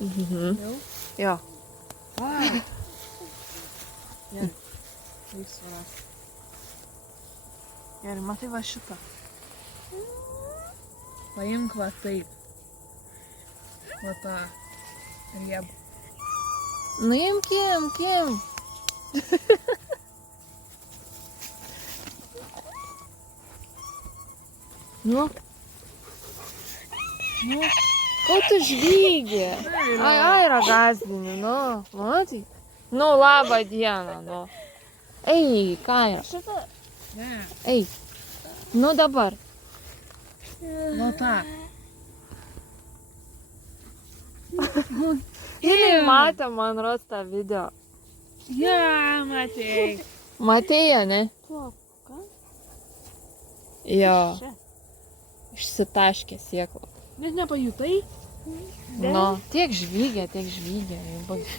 Jau? Jo. Gerai. Reiks surasti. Gerai, matai va šitą. Paimk va taip. Va tą riebą. Nu, imkim. Nu. Nu. Ko tu žvygi? Ai, ragazdini, nu. Matai? Nu, labą dieną, nu. Ei, Kaja. Šitą. Ne. Ei. Nu dabar. Va tą. Jinai matė man rastą video. Ja, matei. Matėjo, ne? Tuo, ką? Jo. Čia. Išsitaškė sėklą. Net nepajutai? Nu, tiek žvygė. Jau bus.